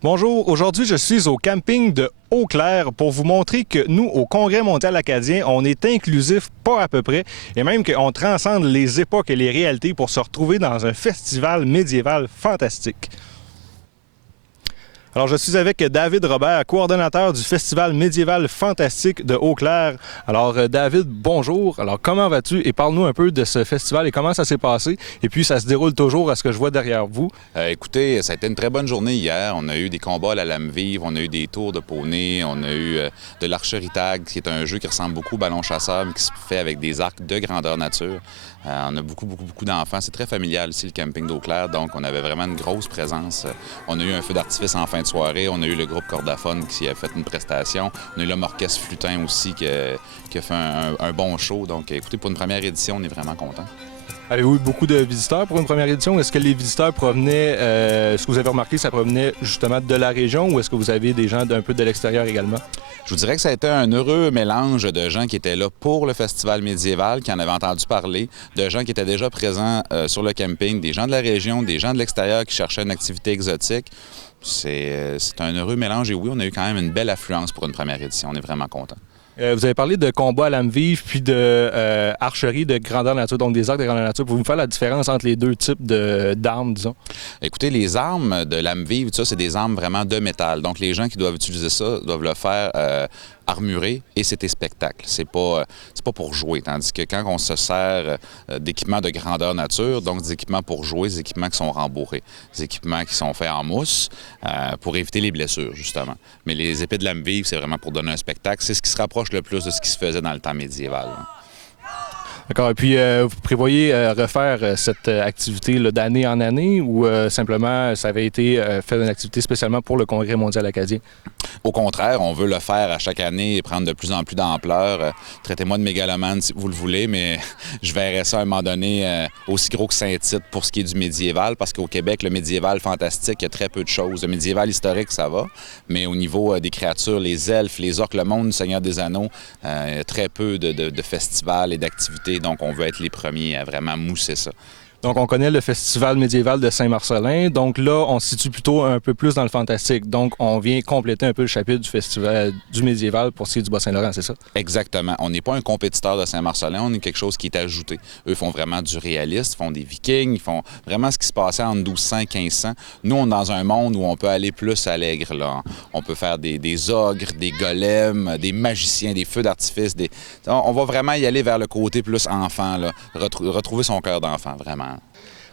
Bonjour, aujourd'hui je suis au camping de Eau-Claire pour vous montrer que nous, au Congrès mondial acadien, on est inclusif, pas à peu près, et même qu'on transcende les époques et les réalités pour se retrouver dans un festival médiéval fantastique. Alors, je suis avec David Robert, coordonnateur du Festival médiéval fantastique de Eau-Claire. Alors, David, bonjour. Alors, comment vas-tu? Et parle-nous un peu de ce festival et comment ça s'est passé. Et puis, ça se déroule toujours à ce que je vois derrière vous. Écoutez, ça a été une très bonne journée hier. On a eu des combats à la lame vive, on a eu des tours de poney, on a eu de l'archerie tag, qui est un jeu qui ressemble beaucoup au ballon chasseur, mais qui se fait avec des arcs de grandeur nature. On a beaucoup d'enfants. C'est très familial ici, le camping d'Eau-Claire, donc on avait vraiment une grosse présence. On a eu un feu d'artifice en fin de soirée. On a eu le groupe Cordaphone qui a fait une prestation. On a eu l'homme orchestre Flutin aussi qui a fait un bon show. Donc, écoutez, pour une première édition, on est vraiment contents. Avez-vous eu beaucoup de visiteurs pour une première édition? Est-ce que les visiteurs provenaient, ce que vous avez remarqué, ça provenait justement de la région ou est-ce que vous avez des gens d'un peu de l'extérieur également? Je vous dirais que ça a été un heureux mélange de gens qui étaient là pour le festival médiéval, qui en avaient entendu parler, de gens qui étaient déjà présents sur le camping, des gens de la région, des gens de l'extérieur qui cherchaient une activité exotique. C'est un heureux mélange et oui, on a eu quand même une belle affluence pour une première édition. On est vraiment contents. Vous avez parlé de combat à lame vive puis de archerie de grandeur nature, donc des arcs de grandeur nature. Pouvez-vous me faire la différence entre les deux types d'armes, disons? Écoutez, les armes de lame vive, ça, c'est des armes vraiment de métal. Donc, les gens qui doivent utiliser ça doivent le faire armuré et c'était spectacle. C'est pas pour jouer. Tandis que quand on se sert d'équipements de grandeur nature, donc des équipements pour jouer, des équipements qui sont rembourrés, des équipements qui sont faits en mousse pour éviter les blessures, justement. Mais les épées de lame vive, c'est vraiment pour donner un spectacle. C'est ce qui se rapproche le plus de ce qui se faisait dans le temps médiéval. D'accord. Et puis, vous prévoyez refaire cette activité d'année en année ou simplement ça avait été fait une activité spécialement pour le Congrès mondial acadien? Au contraire, on veut le faire à chaque année et prendre de plus en plus d'ampleur. Traitez-moi de mégalomane si vous le voulez, mais je verrais ça à un moment donné aussi gros que Saint-Tite pour ce qui est du médiéval, parce qu'au Québec, le médiéval fantastique, il y a très peu de choses. Le médiéval historique, ça va, mais au niveau des créatures, les elfes, les orques, le monde du Seigneur des Anneaux, il y a très peu de festivals et d'activités. Donc, on veut être les premiers à vraiment mousser ça. Donc, on connaît le Festival médiéval de Saint-Marcellin. Donc là, on se situe plutôt un peu plus dans le fantastique. Donc, on vient compléter un peu le chapitre du Festival du médiéval pour ce qui est du Bas-Saint-Laurent, c'est ça? Exactement. On n'est pas un compétiteur de Saint-Marcellin, on est quelque chose qui est ajouté. Eux font vraiment du réaliste, font des vikings, ils font vraiment ce qui se passait en 1200, 1500. Nous, on est dans un monde où on peut aller plus allègre, là. On peut faire des ogres, des golems, des magiciens, des feux d'artifice. On va vraiment y aller vers le côté plus enfant, là. Retrouver son cœur d'enfant, vraiment.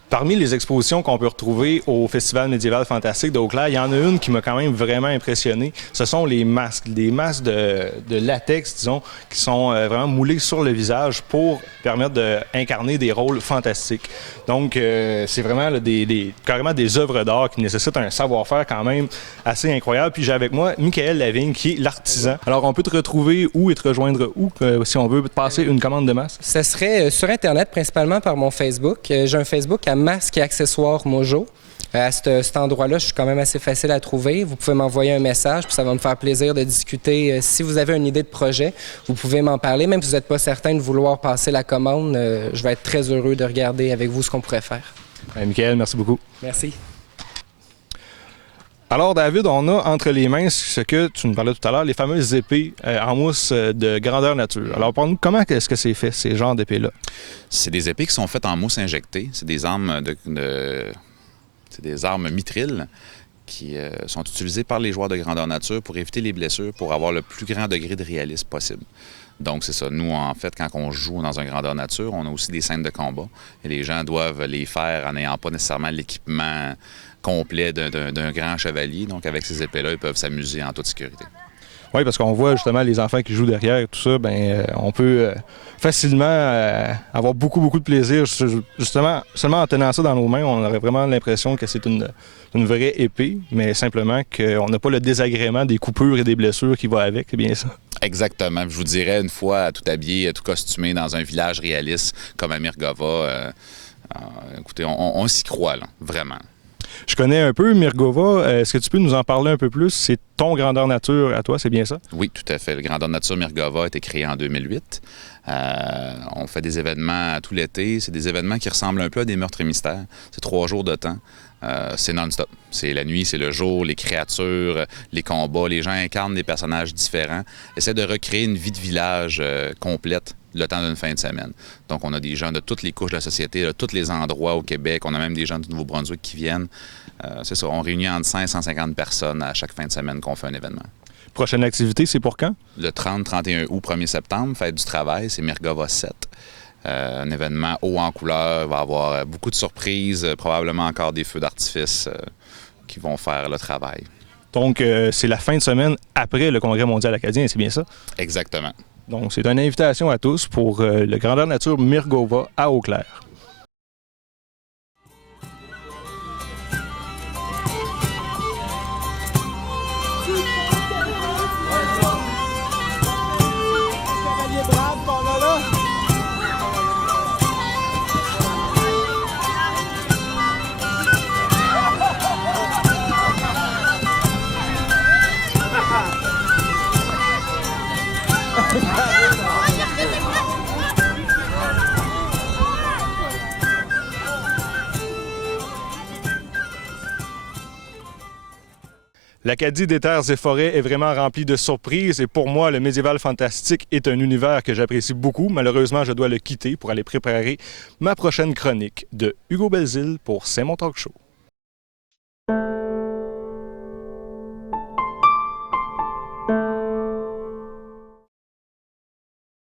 Parmi les expositions qu'on peut retrouver au Festival médiéval fantastique de Eau-Claire, il y en a une qui m'a quand même vraiment impressionné. Ce sont les masques, des masques de latex, disons, qui sont vraiment moulés sur le visage pour permettre d'incarner des rôles fantastiques. Donc, c'est vraiment là, carrément des œuvres d'art qui nécessitent un savoir-faire quand même assez incroyable. Puis j'ai avec moi Michael Lavigne, qui est l'artisan. Alors, on peut te retrouver où et te rejoindre où si on veut passer une commande de masque? Ce serait sur Internet, principalement par mon Facebook. J'ai un Facebook à Masques et accessoires Mojo. À cet endroit-là, je suis quand même assez facile à trouver. Vous pouvez m'envoyer un message, puis ça va me faire plaisir de discuter. Si vous avez une idée de projet, vous pouvez m'en parler. Même si vous n'êtes pas certain de vouloir passer la commande, je vais être très heureux de regarder avec vous ce qu'on pourrait faire. Michael, merci beaucoup. Merci. Alors, David, on a entre les mains ce que tu nous parlais tout à l'heure, les fameuses épées en mousse de grandeur nature. Alors, pour nous, comment est-ce que c'est fait, ces genres d'épées-là? C'est des épées qui sont faites en mousse injectée. C'est des armes c'est des armes mitriles qui sont utilisées par les joueurs de grandeur nature pour éviter les blessures, pour avoir le plus grand degré de réalisme possible. Donc, c'est ça. Nous, en fait, quand on joue dans un grandeur nature, on a aussi des scènes de combat. Et les gens doivent les faire en n'ayant pas nécessairement l'équipement complet d'un grand chevalier. Donc, avec ces épées-là, ils peuvent s'amuser en toute sécurité. Oui, parce qu'on voit justement les enfants qui jouent derrière et tout ça, on peut facilement avoir beaucoup de plaisir. Justement, seulement en tenant ça dans nos mains, on aurait vraiment l'impression que c'est une vraie épée, mais simplement qu'on n'a pas le désagrément des coupures et des blessures qui vont avec, c'est bien ça? Exactement. Je vous dirais, une fois tout habillé, tout costumé dans un village réaliste comme à Mirgova, écoutez, on s'y croit, là, vraiment. Je connais un peu Mirgova. Est-ce que tu peux nous en parler un peu plus? C'est ton grandeur nature à toi, c'est bien ça? Oui, tout à fait. Le grandeur nature Mirgova a été créé en 2008. On fait des événements tout l'été. C'est des événements qui ressemblent un peu à des meurtres et mystères. C'est 3 jours de temps. c'est non-stop. C'est la nuit, c'est le jour, les créatures, les combats, les gens incarnent des personnages différents. Essaient de recréer une vie de village complète le temps d'une fin de semaine. Donc, on a des gens de toutes les couches de la société, de tous les endroits au Québec. On a même des gens du Nouveau-Brunswick qui viennent. C'est ça, on réunit entre 100 et 150 personnes à chaque fin de semaine qu'on fait un événement. Prochaine activité, c'est pour quand? Le 30-31 août, 1er septembre, fête du travail, c'est Mirgova 7. Un événement haut en couleur, il va y avoir beaucoup de surprises, probablement encore des feux d'artifice qui vont faire le travail. Donc, c'est la fin de semaine après le Congrès mondial acadien, c'est bien ça? Exactement. Donc, c'est une invitation à tous pour le Grandeur Nature Mirgova à Eau-Claire. L'Acadie des terres et forêts est vraiment remplie de surprises et pour moi, le médiéval fantastique est un univers que j'apprécie beaucoup. Malheureusement, je dois le quitter pour aller préparer ma prochaine chronique de Hugo Belzile pour C'est mon talk show.